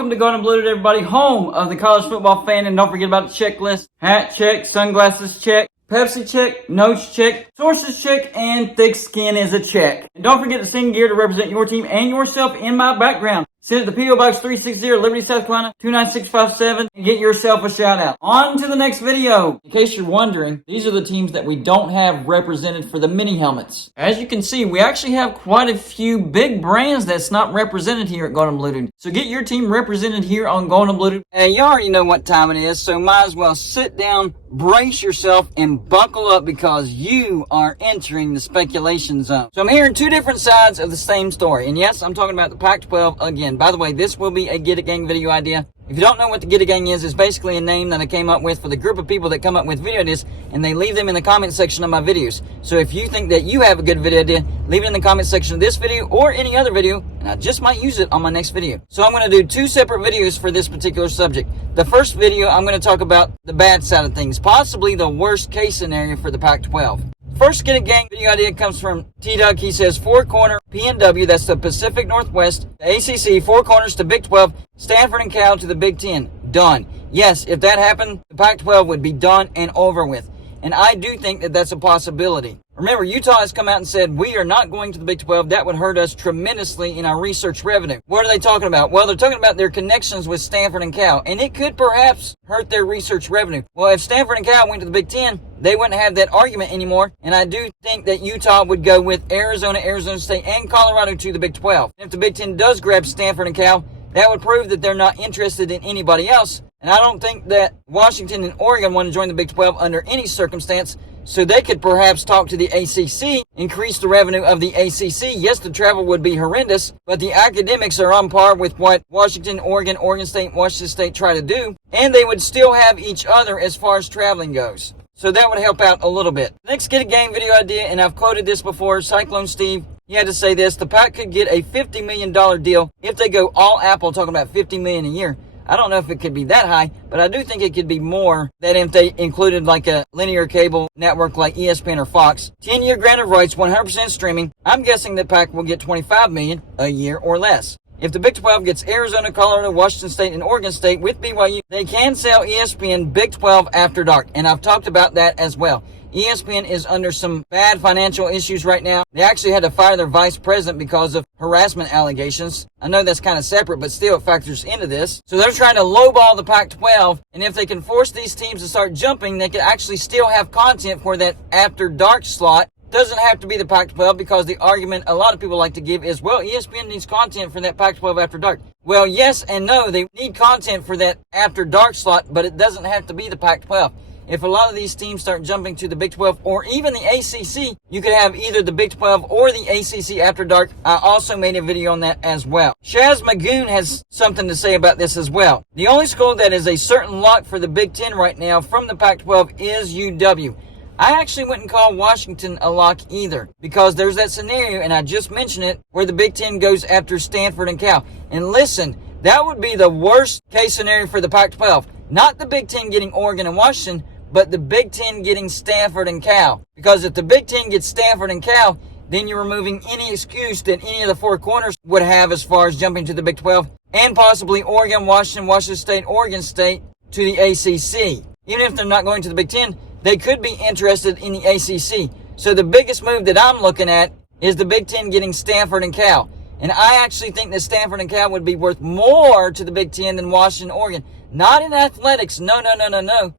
Welcome to Golden and Blue, everybody, home of the college football fan. And don't forget about the checklist. Hat check, sunglasses check, Pepsi check, notes check, sources check, and thick skin is a check. And don't forget to sing gear to represent your team and yourself in my background. Send it to P.O. Box 360, Liberty, South Carolina, 29657, and get yourself a shout out. On to the next video. In case you're wondering, these are the teams that we don't have represented for the mini helmets. As you can see, we actually have quite a few big brands that's not represented here at Golden Blue. So get your team represented here on Golden Blue. Hey, you already know what time it is, so might as well sit down, brace yourself, and buckle up because you are entering the speculation zone. So I'm hearing two different sides of the same story. And yes, I'm talking about the Pac-12 again. By the way, this will be a Get It Gang video idea. If you don't know what the Get It Gang is, it's basically a name that I came up with for the group of people that come up with video ideas, and they leave them in the comment section of my videos. So if you think that you have a good video idea, leave it in the comment section of this video or any other video, and I just might use it on my next video. So I'm going to do two separate videos for this particular subject. The first video, I'm going to talk about the bad side of things, possibly the worst case scenario for the Pac-12. First Get It Gang video idea comes from T-Duck. He says, four corner PNW, that's the Pacific Northwest, the ACC, four corners to Big 12, Stanford and Cal to the Big 10. Done. Yes, if that happened, the Pac-12 would be done and over with. And I do think that that's a possibility. Remember, Utah has come out and said, we are not going to the Big 12. That would hurt us tremendously in our research revenue. What are they talking about? Well, they're talking about their connections with Stanford and Cal, and it could perhaps hurt their research revenue. Well, if Stanford and Cal went to the Big 10, they wouldn't have that argument anymore, and I do think that Utah would go with Arizona, Arizona State, and Colorado to the Big 12. If the Big 10 does grab Stanford and Cal, that would prove that they're not interested in anybody else. And I don't think that Washington and Oregon want to join the Big 12 under any circumstance, so they could perhaps talk to the ACC, increase the revenue of the ACC. Yes, the travel would be horrendous, but the academics are on par with what Washington, Oregon, Oregon State, Washington State try to do, and they would still have each other as far as traveling goes. So that would help out a little bit. Next Get It Gang video idea, and I've quoted this before, Cyclone Steve, he had to say this, the PAC could get a $50 million deal if they go all Apple, talking about $50 million a year. I don't know if it could be that high, but I do think it could be more than if they included like a linear cable network like ESPN or Fox. 10-year grant of rights, 100% streaming. I'm guessing that PAC will get $25 million a year or less. If the Big 12 gets Arizona, Colorado, Washington State, and Oregon State with BYU, they can sell ESPN Big 12 after dark. And I've talked about that as well. ESPN is under some bad financial issues right now. They actually had to fire their vice president because of harassment allegations. I know that's kind of separate, but still it factors into this. So they're trying to lowball the Pac-12, and if they can force these teams to start jumping, they could actually still have content for that after dark slot. Doesn't have to be the Pac-12, because the argument a lot of people like to give is, well, ESPN needs content for that Pac-12 after dark. Well, yes and no, they need content for that after dark slot, but it doesn't have to be the Pac-12. If a lot of these teams start jumping to the Big 12 or even the ACC, you could have either the Big 12 or the ACC after dark. I also made a video on that as well. Shaz Magoon has something to say about this as well. The only school that is a certain lock for the Big 10 right now from the Pac-12 is UW. I actually wouldn't call Washington a lock either, because there's that scenario, and I just mentioned it, where the Big 10 goes after Stanford and Cal. And listen, that would be the worst case scenario for the Pac-12. Not the Big 10 getting Oregon and Washington, but the Big 10 getting Stanford and Cal. Because if the Big 10 gets Stanford and Cal, then you're removing any excuse that any of the four corners would have as far as jumping to the Big 12, and possibly Oregon, Washington, Washington State, Oregon State to the ACC. Even if they're not going to the Big 10, they could be interested in the ACC. So the biggest move that I'm looking at is the Big 10 getting Stanford and Cal. And I actually think that Stanford and Cal would be worth more to the Big 10 than Washington, Oregon. Not in athletics, no,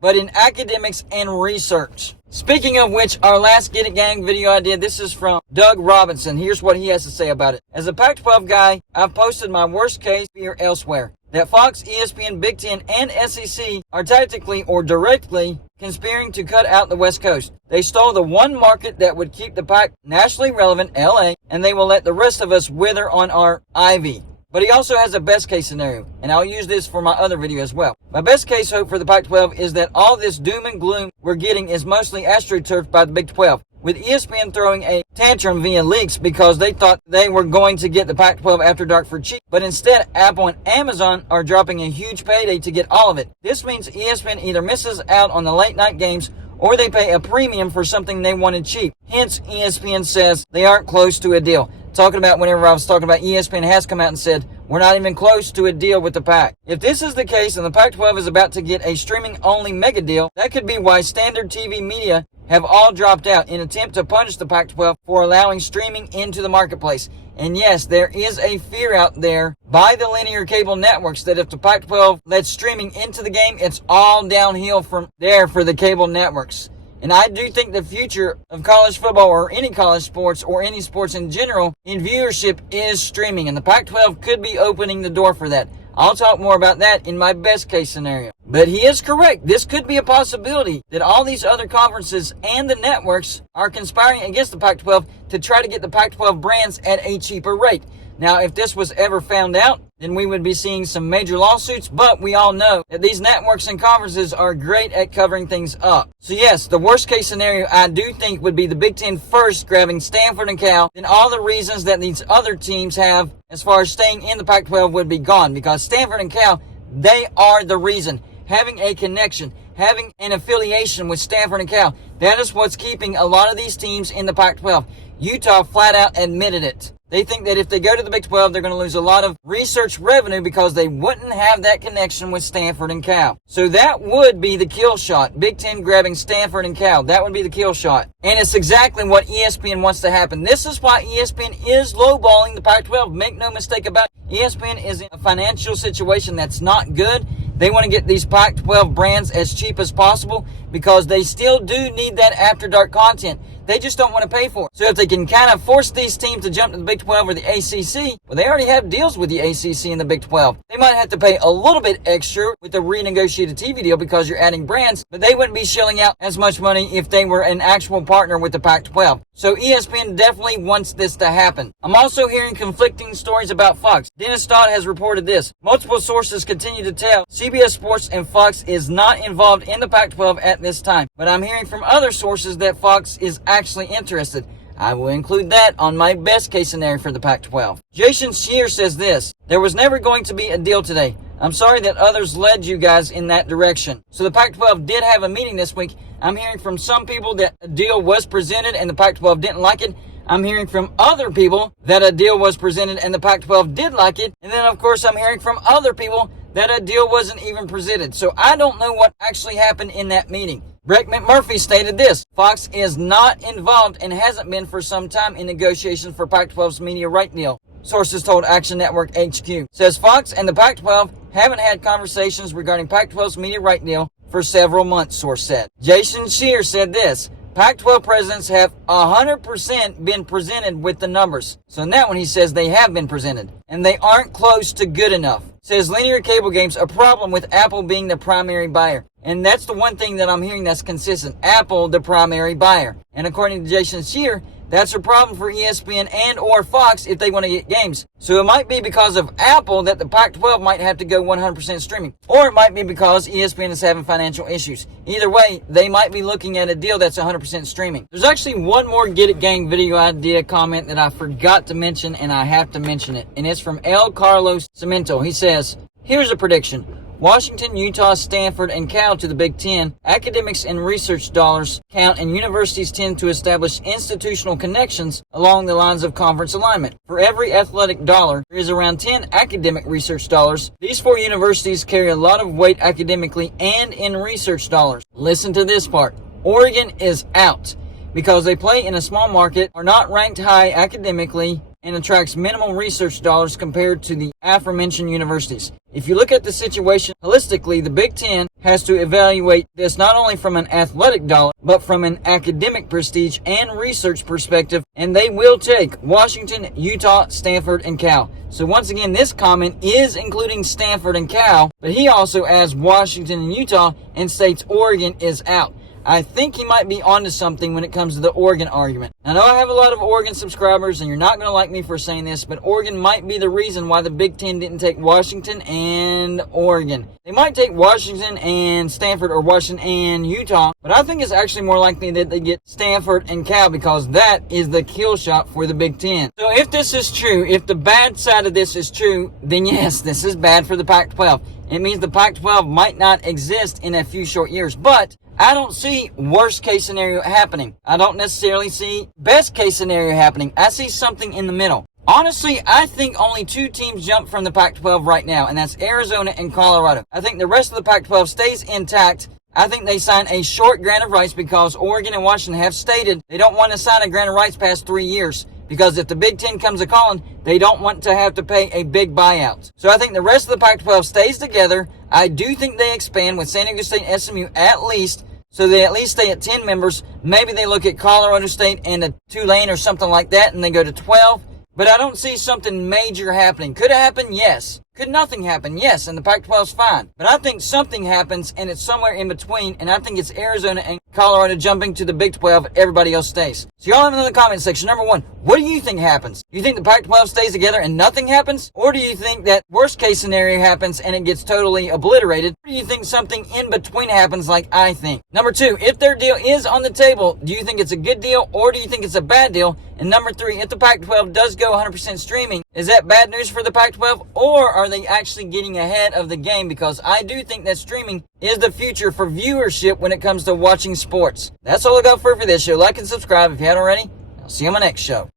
but in academics and research. Speaking of which, our last Get It Gang video idea, this is from Doug Robinson. Here's what he has to say about it. As a Pac-12 guy, I've posted my worst case fear elsewhere. That Fox, ESPN, Big 10, and SEC are tactically or directly conspiring to cut out the West Coast. They stole the one market that would keep the Pac nationally relevant, LA, and they will let the rest of us wither on our ivy. But he also has a best case scenario, and I'll use this for my other video as well. My best case hope for the Pac-12 is that all this doom and gloom we're getting is mostly astroturfed by the Big 12, with ESPN throwing a tantrum via leaks because they thought they were going to get the Pac-12 after dark for cheap. But instead, Apple and Amazon are dropping a huge payday to get all of it. This means ESPN either misses out on the late night games or they pay a premium for something they wanted cheap. Hence, ESPN says they aren't close to a deal. Talking about whenever I was talking about ESPN has come out and said, We're not even close to a deal with the PAC. If this is the case and the Pac-12 is about to get a streaming-only mega deal, that could be why standard TV media have all dropped out in an attempt to punish the Pac-12 for allowing streaming into the marketplace. And yes, there is a fear out there by the linear cable networks that if the Pac-12 lets streaming into the game, it's all downhill from there for the cable networks. And I do think the future of college football or any college sports or any sports in general in viewership is streaming. And the Pac-12 could be opening the door for that. I'll talk more about that in my best case scenario. But he is correct. This could be a possibility that all these other conferences and the networks are conspiring against the Pac-12 to try to get the Pac-12 brands at a cheaper rate. Now, if this was ever found out, then we would be seeing some major lawsuits, but we all know that these networks and conferences are great at covering things up. So yes, the worst case scenario I do think would be the Big Ten first grabbing Stanford and Cal, then all the reasons that these other teams have as far as staying in the Pac-12 would be gone, because Stanford and Cal, they are the reason. Having a connection, having an affiliation with Stanford and Cal, that is what's keeping a lot of these teams in the Pac-12. Utah flat out admitted it. They think that if they go to the Big 12, they're going to lose a lot of research revenue because they wouldn't have that connection with Stanford and Cal. So that would be the kill shot. Big Ten grabbing Stanford and Cal. That would be the kill shot. And it's exactly what ESPN wants to happen. This is why ESPN is lowballing the Pac-12. Make no mistake about it. ESPN is in a financial situation that's not good. They want to get these Pac-12 brands as cheap as possible because they still do need that after dark content. They just don't want to pay for it. So if they can kind of force these teams to jump to the Big 12 or the ACC, well, they already have deals with the ACC and the Big 12. They might have to pay a little bit extra with the renegotiated TV deal because you're adding brands, but they wouldn't be shelling out as much money if they were an actual partner with the Pac-12. So ESPN definitely wants this to happen. I'm also hearing conflicting stories about Fox. Dennis Dodd has reported this. Multiple sources continue to tell CBS Sports and Fox is not involved in the Pac-12 at this time, but I'm hearing from other sources that Fox is actually interested. I will include that on my best case scenario for the Pac-12. Jason Scheer says this: there was never going to be a deal today. I'm sorry that others led you guys in that direction. So the Pac-12 did have a meeting this week. I'm hearing from some people that a deal was presented and the Pac-12 didn't like it. I'm hearing from other people that a deal was presented and the Pac-12 did like it. And then, of course, I'm hearing from other people that a deal wasn't even presented. So I don't know what actually happened in that meeting. Brett McMurphy stated this: Fox is not involved and hasn't been for some time in negotiations for Pac-12's media right deal. Sources told Action Network HQ. Says Fox and the Pac-12 haven't had conversations regarding Pac-12's media right deal for several months, source said. Jason Scheer said this: Pac-12 presidents have 100% been presented with the numbers. So in that one he says they have been presented, and they aren't close to good enough. Says linear cable games a problem with Apple being the primary buyer. And that's the one thing that I'm hearing that's consistent. Apple, the primary buyer. And according to Jason Scheer, that's a problem for ESPN and or Fox if they want to get games. So it might be because of Apple that the Pac-12 might have to go 100% streaming. Or it might be because ESPN is having financial issues. Either way, they might be looking at a deal that's 100% streaming. There's actually one more Get It Gang video idea comment that I forgot to mention, and I have to mention it. And it's from El Carlos Cemento. He says, here's a prediction. Washington, Utah, Stanford, and Cal to the Big Ten. Academics and research dollars count, and universities tend to establish institutional connections along the lines of conference alignment. For every athletic dollar, there is around 10 academic research dollars. These four universities carry a lot of weight academically and in research dollars. Listen to this part. Oregon is out because they play in a small market, are not ranked high academically, and attracts minimal research dollars compared to the aforementioned universities. If you look at the situation holistically, the Big Ten has to evaluate this not only from an athletic dollar, but from an academic prestige and research perspective, and they will take Washington, Utah, Stanford, and Cal. So once again, this comment is including Stanford and Cal, but he also adds Washington and Utah and states Oregon is out. I think he might be onto something when it comes to the Oregon argument. I know I have a lot of Oregon subscribers, and you're not going to like me for saying this, but Oregon might be the reason why the Big Ten didn't take Washington and Oregon. They might take Washington and Stanford or Washington and Utah, but I think it's actually more likely that they get Stanford and Cal because that is the kill shot for the Big Ten. So if this is true, if the bad side of this is true, then yes, this is bad for the Pac-12. It means the Pac-12 might not exist in a few short years, but I don't see worst case scenario happening. I don't necessarily see best case scenario happening. I see something in the middle. Honestly, I think only 2 teams jump from the Pac-12 right now, and that's Arizona and Colorado. I think the rest of the Pac-12 stays intact. I think they sign a short grant of rights because Oregon and Washington have stated they don't want to sign a grant of rights past 3 years. Because if the Big Ten comes a-calling, they don't want to have to pay a big buyout. So I think the rest of the Pac-12 stays together. I do think they expand with San Diego State and SMU at least, so they at least stay at 10 members. Maybe they look at Colorado State and a Tulane or something like that, and they go to 12. But I don't see something major happening. Could it happen? Yes. Could nothing happen? Yes, and the Pac-12's fine. But I think something happens, and it's somewhere in between, and I think it's Arizona and Colorado jumping to the Big 12, everybody else stays. So y'all have in the comment section. Number 1, what do you think happens? Do you think the Pac-12 stays together and nothing happens? Or do you think that worst case scenario happens and it gets totally obliterated? Or do you think something in between happens like I think? Number 2, if their deal is on the table, do you think it's a good deal or do you think it's a bad deal? And number 3, if the Pac-12 does go 100% streaming, is that bad news for the Pac-12 or are they actually getting ahead of the game? Because I do think that streaming is the future for viewership when it comes to watching sports. That's all I got for this show. Like and subscribe if you haven't already. I'll see you on my next show.